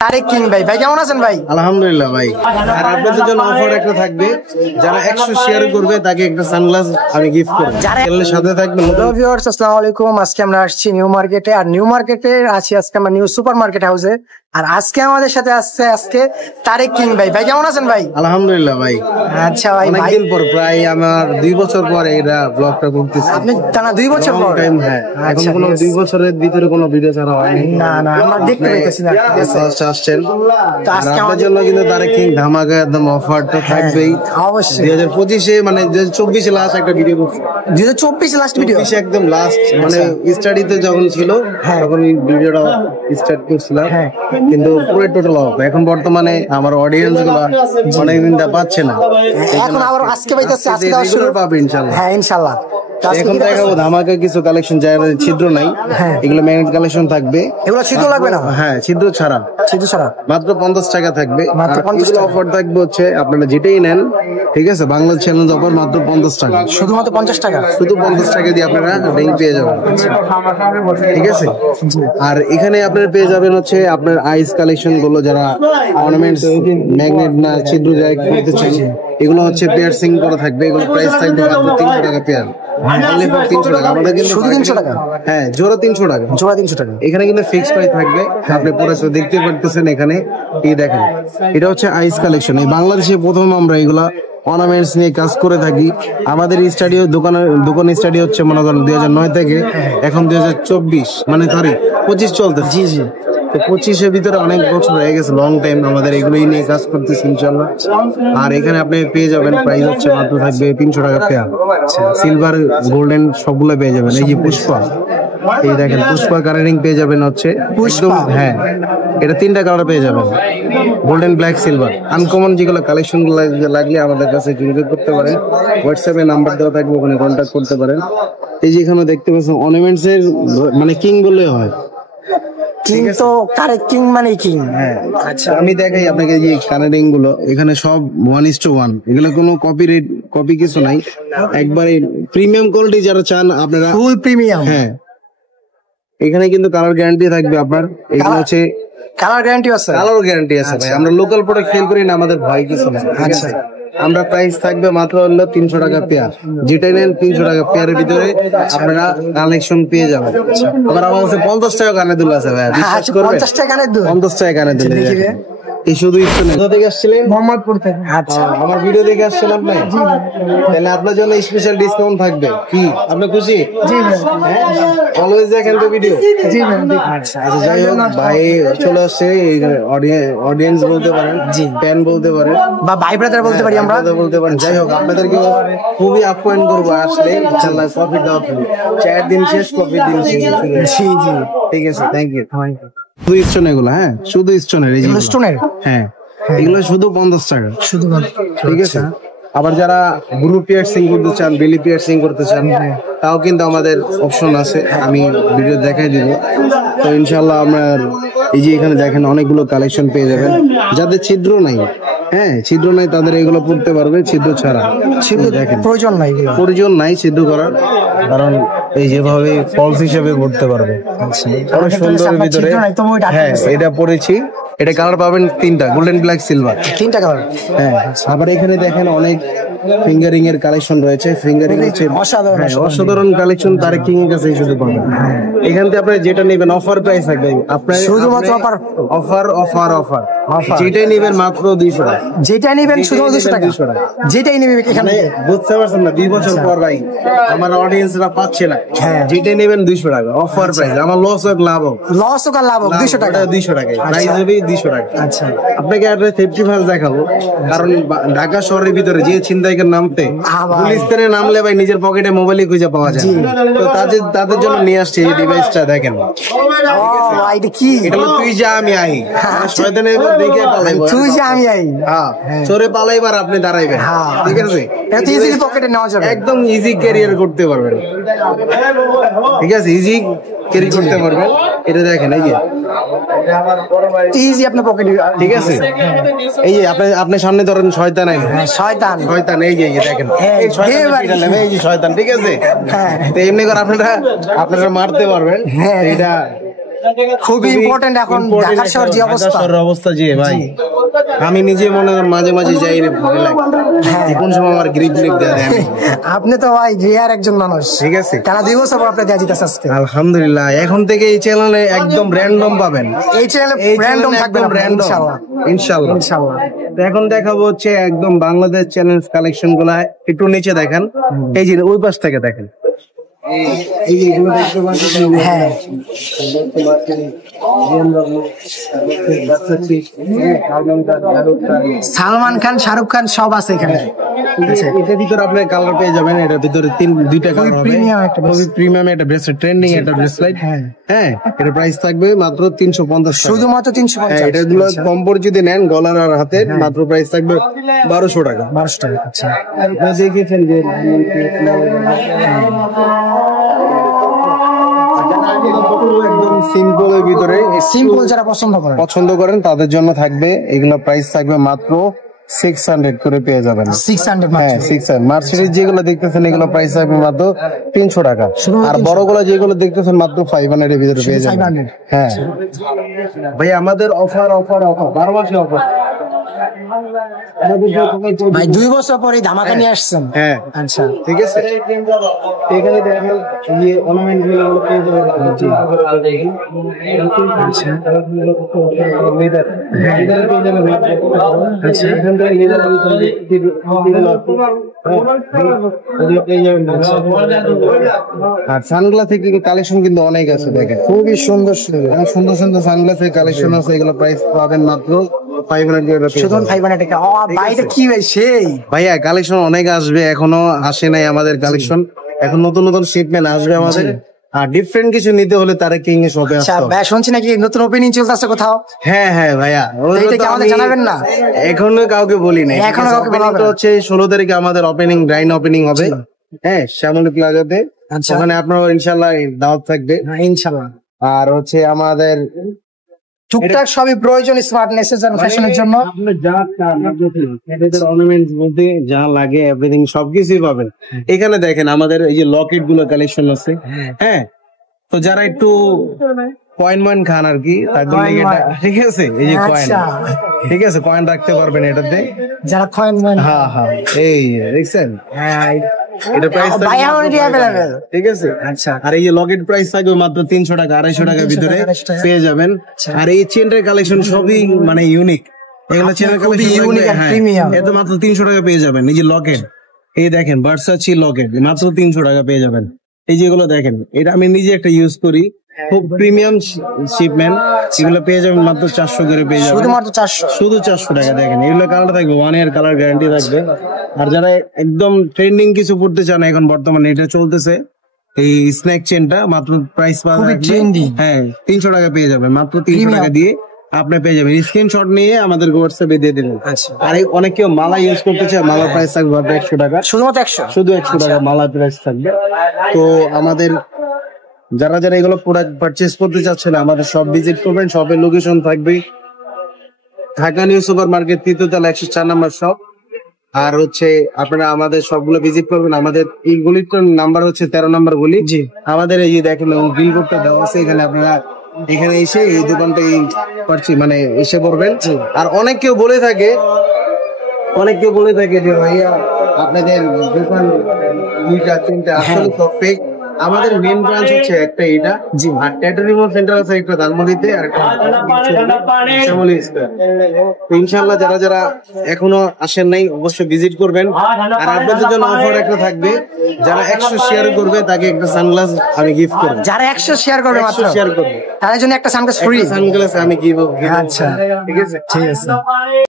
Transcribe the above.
Tarique king ভাই, ভাই কেমন আছেন ভাই? আলহামদুলিল্লাহ ভাই। আর আপনাদের জন্য অফার একটা থাকবে, যারা 100 শেয়ার করবে তাকে একটা সানগ্লাস আমি গিফট করব। চ্যানেলের সাথে থাকবেন। হ্যালো ভিউয়ার্স, আসসালামু আলাইকুম। আজকে আমরা আসছি নিউ মার্কেটে, আর নিউ মার্কেটে আছি আজকে আমরা নিউ সুপার মার্কেট হাউসে। আর আজকে আমাদের সাথে আসছে তারেক কিং ভাই, ভাই কেমন আছেন ভাই? আলহামদুলিল্লাহ ভাই। আচ্ছা ভাই, অনেকদিন পর, প্রায় আমার 2 বছর পর এটা ব্লগটা করতেছি। আপনি টানা 2 বছর পর? হ্যাঁ, এখন কোনো 2 বছরের ভিতরে কোনো ভিডিও ছাড়া হয়নি। না না, আমরা দেখতে পাইতেছি না। আসছেন তো আজকে আপনার জন্য কিন্তু তারেক কিং ধামাকা একদম অফার তো থাকবেই অবশ্যই। 2025-এ মানে 2024-এ লাস্ট একটা ভিডিও করছি। 2024 লাস্ট ভিডিও? একদম লাস্ট, মানে স্টাডিতে যখন ছিল তখন এই ভিডিওটা স্টার্ট করছিলাম, কিন্তু পুরো টোটাল অফ। এখন বর্তমানে আমার অডিয়েন্স গুলো অনেকদিন তা পাচ্ছে না, এখন আবার আজকে পাইতেছে, আজকে রেগুলার পাবে ইনশাআল্লাহ। হ্যাঁ ইনশাআল্লাহ। এখন দেখাবো ধামাকা কিছু কালেকশন, যারা ছিদ্র নাই এগুলো ম্যাগনেট কালেকশন থাকবে। এগুলো ছিদ্র লাগবে না? হ্যাঁ, ছিদ্র ছাড়া, ছিদ্র ছাড়া মাত্র 50 টাকা থাকবে। মাত্র 50 টাকা অফার থাকবে হচ্ছে আপনারা যেটাই নেন, ঠিক আছে, বাংলা চ্যালেঞ্জ অফার মাত্র 50 টাকা, শুধুমাত্র 50 টাকা, শুধু 50 টাকা দিয়ে আপনারা রিং পেয়ে যাবেন, ঠিক আছে। আর এখানে আপনারা পেয়ে যাবেন হচ্ছে আপনার আইস কালেকশন গুলো, যারা অর্নামেন্টস ম্যাগনেট না ছিদ্র যাই করতে চান, এগুলো হচ্ছে পিয়ারসিং করা থাকবে। এগুলো প্রাইস থাকবে মাত্র 300 টাকা পেয়ার, 300 টাকা। আমাদের কিন্তু শুধু 300 টাকা? হ্যাঁ, জোড়া 300 টাকা, জোড়া 300 টাকা। এখানে কিন্তু ফিক্স প্রাইস থাকবে। আপনি পুরো দেখতে পারতেছেন এখানে, এই দেখেন, এটা হচ্ছে আইস কালেকশন। এই বাংলাদেশে প্রথম আমরা এগুলা অর্নামেন্টস নিয়ে কাজ করে থাকি। আমাদের স্টাডিও দোকান স্টাডি হচ্ছে মনে করেন 2009 থেকে এখন 2024 মানে 25 চলতে। জি জি। তো 25-এর ভিতরে অনেক বছর হয়ে গেছে, লং টাইম আমাদের এগুলোই নিয়ে কাজ করতেছি ইনশাল্লাহ। আর এখানে আপনি পেয়ে যাবেন, প্রাইস হচ্ছে মাত্র থাকবে 300 টাকা পেয়ার, সিলভার গোল্ডেন সবগুলো পেয়ে যাবেন। এই যে পুষ্পা, এই দেখেন পুষ্পা কালারিং পেয়ে যাবেন হচ্ছে একদম। হ্যাঁ, এটা 3টা কালার পেয়ে যাবেন, গোল্ডেন, ব্ল্যাক, সিলভার। আনকমন যেগুলো কালেকশন লাগলে আমাদের কাছে যোগাযোগ করতে পারেন, হোয়াটসঅ্যাপে নাম্বার দেওয়া থাকবে, ওখানে কন্ট্যাক্ট করতে পারেন। এই যে এখানে দেখতে পাচ্ছেন অর্নামেন্টস এর মানে কিং বললে হয়, কিং তো তারেক কিং মানে কিং। হ্যাঁ আচ্ছা, আমি দেখাই আপনাকে যে কালারিং গুলো, এখানে সব 1:1, এগুলো কোনো কপি কিছু নাই, একবারে প্রিমিয়াম কোয়ালিটি যারা চান আপনারা, ফুল প্রিমিয়াম। হ্যাঁ, এখানে কিন্তু কালার গ্যারান্টি থাকবে আপনার। এগুলো হচ্ছে কালার গ্যারান্টি আছে? কালার গ্যারান্টি আছে ভাই, আমরা লোকাল প্রোডাক্ট সেল করি না, আমাদের ভয় কিছু না। আচ্ছা, আমরা প্রাইস থাকবে মাত্র হলো 300 টাকা পেয়ার, যেটা নেন 300 টাকা পেয়ারের ভিতরে আপনারা কালেকশন পেয়ে যাবেন। আবার আমার কাছে 50 টাকা কানে দুল আছে ভাই, বিশ্বাস করবেন? 50 টাকা কানের দুল? 50 টাকা কানে দুল। এই শুধু কোথা থেকে আসছিলেন? মোহাম্মদপুর থেকে। আচ্ছা, আমার ভিডিও দেখে আসছেন আপনি? তাহলে আপনার জন্য স্পেশাল ডিসকাউন্ট থাকবে। কি আপনি খুশি? জি ভাই। অলওয়েজ দেখেন তো ভিডিও? জি ভাই। আচ্ছা, যাই হোক ভাই চলে আসছে, অডিয়েন্স বলতে পারেন, জি ফ্যান বলতে পারেন, বা ভাই ব্রাদার বলতে পারি আমরা, বলতে পারেন। যাই হোক, আপনাদেরকে খুবই আপ্যায়ন করবো, আসলে ইনশাআল্লাহ কফি দাও, 4 দিন শেষ, কফি দিন শেষ। জি জি, ঠিক আছে, থ্যাংক ইউ। শুধু স্টোন এগুলো, হ্যাঁ শুধু স্টোনের, এই যে স্টোনের, হ্যাঁ এগুলো শুধু 50 টাকা, শুধু। ঠিক আছে। আবার যারা ব্লু পিয়ার্সিং করতে চান, বেলি পিয়ার্সিং করতে চান, তাও কিন্তু আমাদের অপশন আছে, আমি ভিডিও দেখাই দিব। তো ইনশাল্লাহ আমার এই যে এখানে দেখেন অনেকগুলো কালেকশন পেয়ে যাবেন। যাদের ছিদ্র নাই, হ্যাঁ ছিদ্র নাই, তাদের এগুলো পড়তে পারবে ছিদ্র ছাড়া। ছিদ্র দেখেন প্রয়োজন নাই ছিদ্র করার, কারণ এই যেভাবে ফলস হিসেবে পড়তে পারবে। অনেক সুন্দর ভিতরে। হ্যাঁ, এটা পড়েছি, এটা কালার পাবেন 3টা, গোল্ডেন, ব্ল্যাক, সিলভার, 3টা কালার। হ্যাঁ, আবার এখানে দেখেন অনেক ফিঙ্গারিং এর কালেকশন রয়েছে। ফিঙ্গারিং হচ্ছে অসাধারণ কালেকশন, তারেক কিং এর কাছে শুধু পাবেন। এখান থেকে আপনি যেটা নেবেন অফার প্রাইস থাকবে আপনার, শুধুমাত্র অফার যেটাই নেবেন মাত্র 200 টাকা, যেটাই নেবেন শুধু 200 টাকা, যেটাই নেবেন এখানে। বুঝতে পারছেন না? 2 বছর পর ভাই আমার অডিয়েন্সরা পাচ্ছে না, যেটাই নেবেন 200 টাকা অফার প্রাইস। আমার লস হোক লাভ হোক, 200 টাকা, 200 টাকা প্রাইস হবে, 200 টাকা। আচ্ছা, আপনাকে একটা সেফটি ফার্স্ট দেখাবো, কারণ ঢাকা শহরের ভিতরে যে ছিনতাইকার নামতে পুলিশ স্থানে নামলে ভাই নিজের পকেটে মোবাইলই খুঁজে পাওয়া যায়। তো তাদের জন্য নিয়ে আসছে এই ডিভাইসটা, দেখেন এটা কি? এটা হলো তুই যা আমি আই, শয়তানের দিকে পালাইবো, তুই যা আমি আই। হ্যাঁ, চোরে পালাইবার আপনি দাঁড়াইবেন, ঠিক আছে। এটা ইজিলি পকেটে নেওয়া যাবে, একদম ইজি ক্যারিয়ার করতে পারবেন, ঠিক আছে, ইজি ক্যারি করতে পারবেন। এটা দেখেন, এই যে ইজি আপনার পকেটে, ঠিক আছে। এই যে আপনি সামনে ধরেন শয়তান, শয়তান, এই যে দেখেন এই যে শয়তান, ঠিক আছে। তো এমনি করে আপনারা মারতে পারবেন। এটা খুবই ইম্পর্টেন্ট এখন ঢাকা শহর যে অবস্থা, ঢাকা শহরের অবস্থা যে ভাই, আমি নিজে মনে করেন মাঝে মাঝে যাই রে, ভয় লাগে কোন সময় আমার গ্রিপ দেয় আমি। আপনি তো ভাই রেয়ার একজন মানুষ, ঠিক আছে, টানা 2 বছর পর আপনি দেয়া দিতেছে আজকে। আলহামদুলিল্লাহ। এখন থেকে এই চ্যানেলে একদম র্যান্ডম পাবেন, এই চ্যানেলে র্যান্ডম থাকবে ইনশাআল্লাহ ইনশাআল্লাহ ইনশাআল্লাহ। তো এখন দেখাবো হচ্ছে একদম বাংলাদেশ চ্যানেল কালেকশন গুলা, একটু নিচে দেখেন, এই যে ওই পাশ থেকে দেখেন, এই যে এগুলো দেখতে পাচ্ছেন, হ্যাঁ সালমান খান, শাহরুখ খান সব আছে এখানে। এটার ভিতরে আপনি কালার পেয়ে যাবেন, এটার ভিতরে দুইটা কালার হবে, প্রিমিয়াম একটা ব্রেসলেট, ট্রেন্ডিং একটা ব্রেসলেট। হ্যাঁ, এটার প্রাইস থাকবে মাত্র 350, শুধুমাত্র 350। এটাগুলো কম্পোর যদি নেন গলার আর হাতে, মাত্র প্রাইস থাকবে 1200 টাকা। 1200 টাকা। আচ্ছা, আপনারা দেখেছেন যে একদম সিম্পলের ভিতরে, সিম্পল যারা পছন্দ করেন তাদের জন্য থাকবে এগুলো, প্রাইস থাকবে মাত্র 600 করে পেয়ে যাবেন। 600, হ্যাঁ 600। মার্সিডিজ যেগুলো দেখতেছেন এগুলো প্রাইস থাকবে মাত্র 300 টাকা, আর বড়গুলো যেগুলো দেখতেছেন মাত্র 500 এর ভিতরে পেয়ে যাবেন। হ্যাঁ ভাই, আমাদের অফার 12 মাসে অফার ভাই। 2 বছর পরে ধামাকা নিয়ে আসছেন। হ্যাঁ আচ্ছা, ঠিক আছে। এখানে দেখেন যে অর্নামেন্ট গুলো পেয়ে যাবেন। আর সানগ্লাস থেকে কালেকশন কিন্তু অনেক আছে, দেখেন খুবই সুন্দর সুন্দর সুন্দর সানগ্লাসের কালেকশন আছে, এগুলো প্রাইস পাবেন মাত্র 500 টাকা। শুধু 500 টাকা। ভাইটা কি ভাই সেই ভাইয়া, কালেকশন অনেক আসবে, এখনো আসে নাই আমাদের কালেকশন, এখন নতুন নতুন শিপমেন্ট আসবে আমাদের। আর ডিফারেন্ট কিছু নিতে হলে তারা কিং এর শপে আসতে হবে। ভাই শুনছি নাকি নতুন ওপেনিং চলতেছে কোথাও? হ্যাঁ হ্যাঁ ভাইয়া, এইটা কি আমাদের জানাবেন না? এখনো কাউকে বলি নাই, এখনো কাউকে বলা হবে না। হচ্ছে 16 তারিখে আমাদের ওপেনিং, গ্রাইন্ড ওপেনিং হবে। হ্যাঁ, শ্যামলী প্লাজাতে। আচ্ছা, ওখানে আপনার ইনশাআল্লাহ দাওয়াত থাকবে ইনশাআল্লাহ। আর হচ্ছে আমাদের টুকটাক সবই প্রয়োজন স্মার্টনেস এর জন্য, ফ্যাশনের জন্য। আপনি যা চান, এদের অর্নামেন্টস বলতে যা লাগে এভরিথিং সবকিছুই পাবেন এখানে। দেখেন আমাদের এই যে লকেট গুলো কালেকশন আছে। হ্যাঁ, তো যারা একটু কয়েন খান আর কি, তাদের লাগে এটা, ঠিক আছে। এই যে কয়েন, ঠিক আছে, কয়েন রাখতে পারবেন এটাতে, যারা কয়েন। হ্যাঁ হ্যাঁ, এই দেখছেন, এটা প্রাইস ঠিক আছে। আচ্ছা, আর এই যে লকেট প্রাইস থাকবে মাত্র 300 টাকা, 250 টাকার ভিতরে পেয়ে যাবেন। আর এই চেনের কালেকশন সবই মানে ইউনিক, এগুলো চেনের কালেকশন এত মাত্র 300 টাকা পেয়ে যাবেন। এই যে লকেট, এই দেখেন ভার্সাচি লকেট, মাত্র 300 টাকা পেয়ে যাবেন। এই যেগুলো দেখেন, এটা আমি নিজে একটা ইউজ করি, খুব প্রিমিয়াম শিপমেন্ট, এগুলো পেয়ে যাবেন মাত্র 400 করে পেয়ে যাবেন, শুধুমাত্র 400, শুধু 400 টাকা। দেখেন এগুলো কালার থাকবে 1 ইয়ার কালার গ্যারান্টি থাকবে। আর যারা একদম ট্রেন্ডিং কিছু পড়তে চান, এখন বর্তমানে এটা চলতেছে এই স্ন্যাক চেনটা, মাত্র প্রাইস পাবেন, হ্যাঁ 300 টাকা পেয়ে যাবেন, মাত্র 300 টাকা দিয়ে আপনি পেয়ে যাবেন। স্ক্রিনশট নিয়ে আমাদের হোয়াটসঅ্যাপে দিয়ে দিলেন। আর অনেক কেউ মালা ইউজ করতে চায়, মালার প্রাইস থাকবে 100 টাকা, শুধুমাত্র 100, শুধু 100 টাকা মালার প্রাইস থাকবে। তো আমাদের যারা যারা এগুলো প্রোডাক্ট পারচেজ করতে চাচ্ছেন, আমাদের সব ভিজিট করবেন। শপের লোকেশন থাকবে ঢাকা নিউ সুপার মার্কেট, 3য় তলা, 104 নম্বর শপ। আর হচ্ছে আপনারা আমাদের সবগুলো ভিজিট করবেন। আমাদের এই গলিটার নাম্বার হচ্ছে 13 নম্বর গলি। আমাদের এই যে দেখেন বিলবোর্ডটা দেওয়া আছে, এখানে আপনারা এখানে এসে এই দোকানটা মানে এসে পড়বেন। আর অনেক কেউ বলে থাকে যে ভাইয়া আপনাদের দোকান 2টা 3টা, আসলে তো ফেক। আমাদের মেন ব্রাঞ্চ হচ্ছে একটা এটা, আর ট্যাটু রিমুভাল সেন্টার আছে একটা ধানমন্ডিতে, আর একটা শ্যামলী স্কয়ার। তো ইনশাআল্লাহ যারা যারা এখনো আসেন নাই, অবশ্যই ভিজিট করবেন। আর আপনাদের জন্য অফার একটা থাকবে, যারা 100 শেয়ার করবে তাকে একটা সানগ্লাস আমি গিফট করব। যারা 100 শেয়ার করবে, মাত্র শেয়ার করবে, তার জন্য একটা সানগ্লাস ফ্রি। সানগ্লাস আমি গিভ। আচ্ছা, ঠিক আছে, ঠিক আছে।